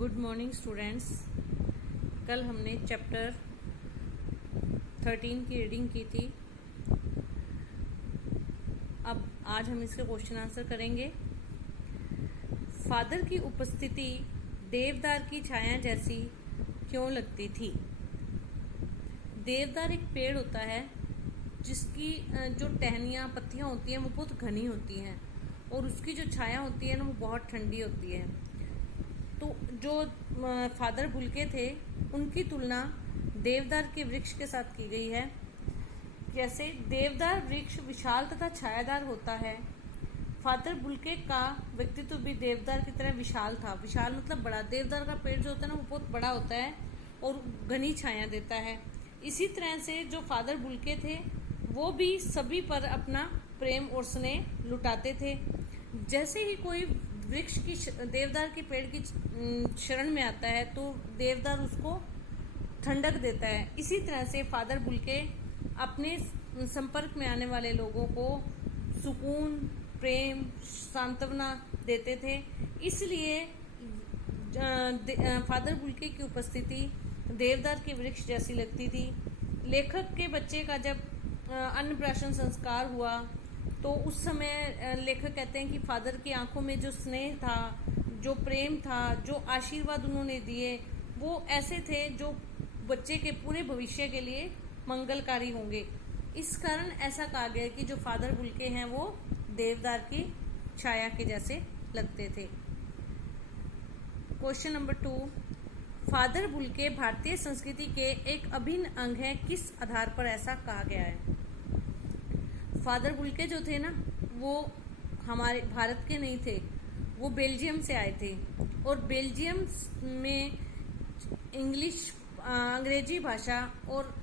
Good morning students. कल हमने chapter 13 की रीडिंग की थी। अब आज हम इसके क्वेश्चन आंसर करेंगे। फादर की उपस्थिति देवदार की छाया जैसी क्यों लगती थी? देवदार एक पेड़ होता है जिसकी जो टहनियाँ पत्तियाँ होती हैं वो बहुत घनी होती हैं और उसकी जो छाया होती है ना वो बहुत ठंडी होती है। तो जो फादर बुल्के थे उनकी तुलना देवदार के वृक्ष के साथ की गई है। जैसे देवदार वृक्ष विशाल तथा छायादार होता है, फादर बुल्के का व्यक्तित्व भी देवदार की तरह विशाल था। विशाल मतलब बड़ा। देवदार का पेड़ जो होता है ना वो बहुत बड़ा होता है और घनी छाया देता है। इसी तरह से जो फादर बुल्के थे वो भी सभी पर अपना प्रेम और स्नेह लुटाते थे। जैसे ही कोई वृक्ष की देवदार के पेड़ की शरण में आता है तो देवदार उसको ठंडक देता है। इसी तरह से फादर बुल्के अपने संपर्क में आने वाले लोगों को सुकून, प्रेम, सांत्वना देते थे। इसलिए फादर बुल्के की उपस्थिति देवदार के वृक्ष जैसी लगती थी। लेखक के बच्चे का जब अन्नप्राशन संस्कार हुआ तो उस समय लेखक कहते हैं कि फादर की आंखों में जो स्नेह था, जो प्रेम था, जो आशीर्वाद उन्होंने दिए वो ऐसे थे जो बच्चे के पूरे भविष्य के लिए मंगलकारी होंगे। इस कारण ऐसा कहा गया कि जो फादर बुल्के हैं वो देवदार की छाया के जैसे लगते थे। क्वेश्चन नंबर 2, फादर बुल्के भारतीय संस्कृति के एक अभिन्न अंग है, किस आधार पर ऐसा कहा गया है? फादर बुल्के जो थे ना वो हमारे भारत के नहीं थे, वो बेल्जियम से आए थे और बेल्जियम में अंग्रेजी भाषा और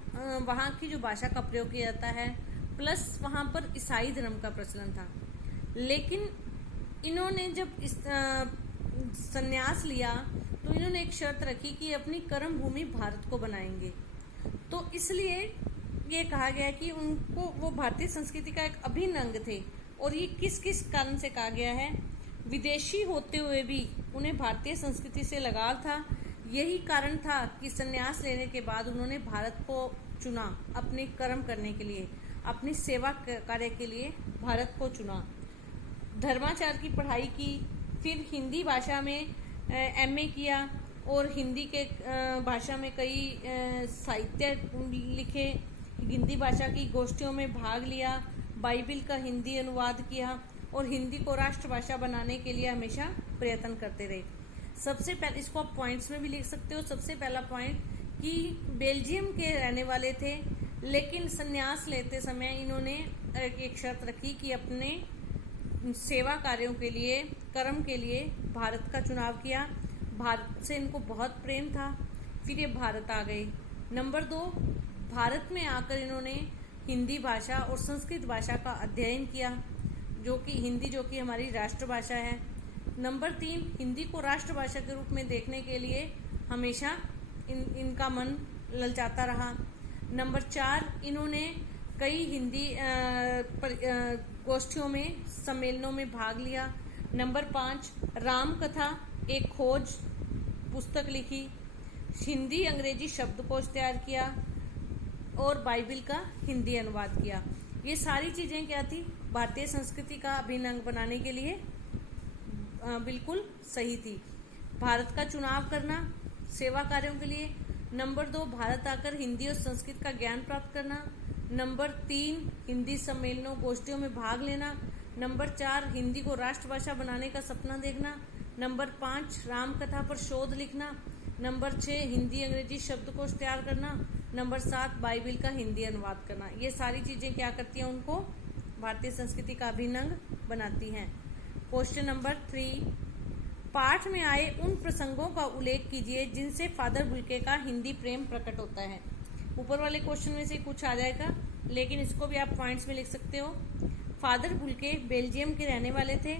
वहाँ की जो भाषा का प्रयोग किया जाता है, प्लस वहाँ पर ईसाई धर्म का प्रचलन था। लेकिन इन्होंने जब संन्यास लिया तो इन्होंने एक शर्त रखी कि अपनी कर्म भूमि भारत को बनाएंगे। तो इसलिए ये कहा गया कि उनको वो भारतीय संस्कृति का एक अभिन्न अंग थे। और ये किस किस कारण से कहा गया है? विदेशी होते हुए भी उन्हें भारतीय संस्कृति से लगाव था। यही कारण था कि संन्यास लेने के बाद उन्होंने भारत को चुना अपने कर्म करने के लिए, अपनी सेवा कार्य के लिए भारत को चुना। धर्माचार्य की पढ़ाई की, फिर हिंदी भाषा में एमए किया और हिंदी के भाषा में कई साहित्य लिखे, हिंदी भाषा की गोष्ठियों में भाग लिया, बाइबिल का हिंदी अनुवाद किया और हिंदी को राष्ट्रभाषा बनाने के लिए हमेशा प्रयत्न करते रहे। सबसे पहले इसको आप पॉइंट्स में भी लिख सकते हो। सबसे पहला पॉइंट कि बेल्जियम के रहने वाले थे, लेकिन संन्यास लेते समय इन्होंने एक शर्त रखी कि अपने सेवा कार्यों के लिए, कर्म के लिए भारत का चुनाव किया। भारत से इनको बहुत प्रेम था, फिर ये भारत आ गए। नंबर 2, भारत में आकर इन्होंने हिंदी भाषा और संस्कृत भाषा का अध्ययन किया, जो कि हमारी राष्ट्रभाषा है। नंबर 3, हिंदी को राष्ट्रभाषा के रूप में देखने के लिए हमेशा इनका मन ललचाता रहा। नंबर 4, इन्होंने कई हिंदी गोष्ठियों में, सम्मेलनों में भाग लिया। नंबर 5, राम कथा एक खोज पुस्तक लिखी, हिंदी अंग्रेजी शब्दकोश तैयार किया और बाइबिल का हिंदी अनुवाद किया। ये सारी चीजें क्या थी? भारतीय संस्कृति का अभिन्न अंग बनाने के लिए बिल्कुल सही थी। भारत का चुनाव करना सेवा कार्यों के लिए। नंबर 2, भारत आकर हिंदी और संस्कृत का ज्ञान प्राप्त करना। नंबर 3, हिंदी सम्मेलनों गोष्ठियों में भाग लेना। नंबर 4, हिंदी को राष्ट्रभाषा बनाने का सपना देखना। नंबर 5, रामकथा पर शोध लिखना। नंबर 6, हिंदी अंग्रेजी शब्दकोश तैयार करना। नंबर 7, बाइबिल का हिंदी अनुवाद करना। ये सारी चीजें क्या करती हैं? उनको भारतीय संस्कृति का अभिन्न अंग बनाती हैं। क्वेश्चन नंबर 3, पाठ में आए उन प्रसंगों का उल्लेख कीजिए जिनसे फादर बुल्के का हिंदी प्रेम प्रकट होता है। ऊपर वाले क्वेश्चन में से कुछ आ जाएगा, लेकिन इसको भी आप पॉइंट्स में लिख सकते हो। फादर बुल्के बेल्जियम के रहने वाले थे,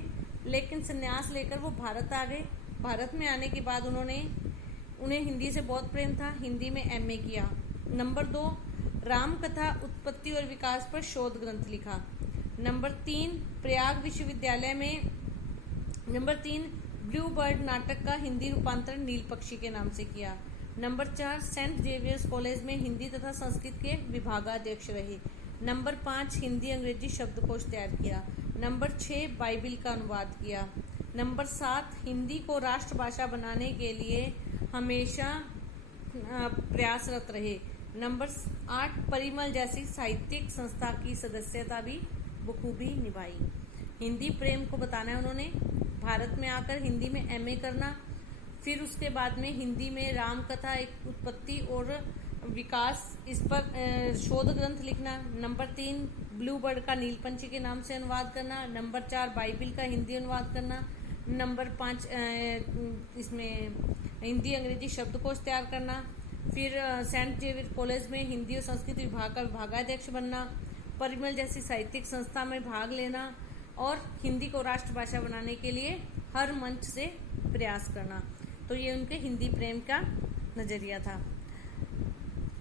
लेकिन संन्यास लेकर वो भारत आ गए। भारत में आने के बाद उन्हें हिंदी से बहुत प्रेम था, हिंदी में एमए किया। नंबर 2, रामकथा उत्पत्ति और विकास पर शोध ग्रंथ लिखा। नंबर 3, प्रयाग विश्वविद्यालय में नंबर 3 ब्लू बर्ड नाटक का हिंदी रूपांतरण नील पक्षी के नाम से किया। नंबर 4, सेंट जेवियर्स कॉलेज में हिंदी तथा संस्कृत के विभागाध्यक्ष रहे। नंबर 5, हिंदी अंग्रेजी शब्दकोश तैयार किया। नंबर 6, बाइबिल का अनुवाद किया। नंबर 7, हिंदी को राष्ट्रभाषा बनाने के लिए हमेशा प्रयासरत रहे। नंबर 8, परिमल जैसी साहित्यिक संस्था की सदस्यता भी बखूबी निभाई। हिंदी प्रेम को बताना है उन्होंने, भारत में आकर हिंदी में एमए करना, फिर उसके बाद में हिंदी में राम कथा एक उत्पत्ति और विकास, इस पर शोध ग्रंथ लिखना। नंबर 3, ब्लू बर्ड का नीलपंछी के नाम से अनुवाद करना। नंबर 4, बाइबिल का हिंदी अनुवाद करना। नंबर 5, इसमें हिंदी अंग्रेजी शब्दकोश तैयार करना। फिर सेंट जेवियर कॉलेज में हिंदी और संस्कृत विभाग का विभागाध्यक्ष बनना, परिमल जैसी साहित्यिक संस्था में भाग लेना और हिंदी को राष्ट्रभाषा बनाने के लिए हर मंच से प्रयास करना। तो ये उनके हिंदी प्रेम का नजरिया था।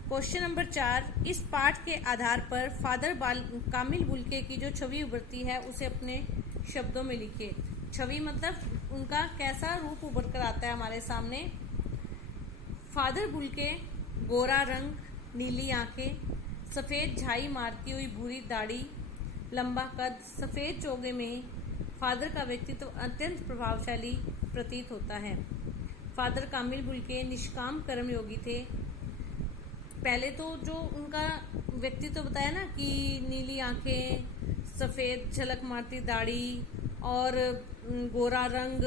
क्वेश्चन नंबर 4, इस पाठ के आधार पर फादर कामिल बुल्के की जो छवि उभरती है उसे अपने शब्दों में लिखिए। छवि मतलब उनका कैसा रूप उभर कर आता है हमारे सामने। फादर बुल्के, गोरा रंग, नीली आंखें, सफेद झाई मारती हुई भूरी दाढ़ी, लंबा कद, सफेद चोगे में फादर का व्यक्तित्व अत्यंत प्रभावशाली प्रतीत होता है। फादर कामिल बुल्के निष्काम कर्मयोगी थे। पहले तो जो उनका व्यक्तित्व बताया ना कि नीली आंखें, सफेद झलक मारती दाढ़ी और गोरा रंग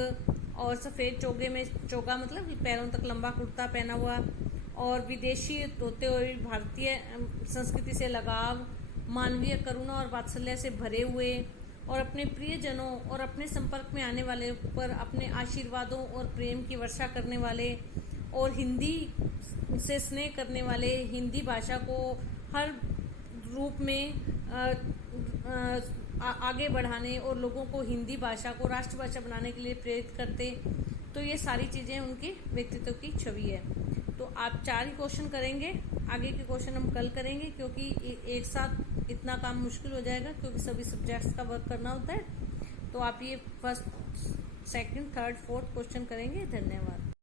और सफेद चोगे में, चोगा मतलब पैरों तक लंबा कुर्ता पहना हुआ, और विदेशी होते हुए भारतीय संस्कृति से लगाव, मानवीय करुणा और वात्सल्य से भरे हुए, और अपने प्रियजनों और अपने संपर्क में आने वाले पर अपने आशीर्वादों और प्रेम की वर्षा करने वाले, और हिंदी से स्नेह करने वाले, हिंदी भाषा को हर रूप में आगे बढ़ाने और लोगों को हिंदी भाषा को राष्ट्रभाषा बनाने के लिए प्रेरित करते। तो ये सारी चीज़ें उनके व्यक्तित्व की छवि है। तो आप 4 ही क्वेश्चन करेंगे, आगे के क्वेश्चन हम कल करेंगे क्योंकि एक साथ इतना काम मुश्किल हो जाएगा क्योंकि सभी सब्जेक्ट्स का वर्क करना होता है। तो आप ये first, second, third, fourth question करेंगे। धन्यवाद।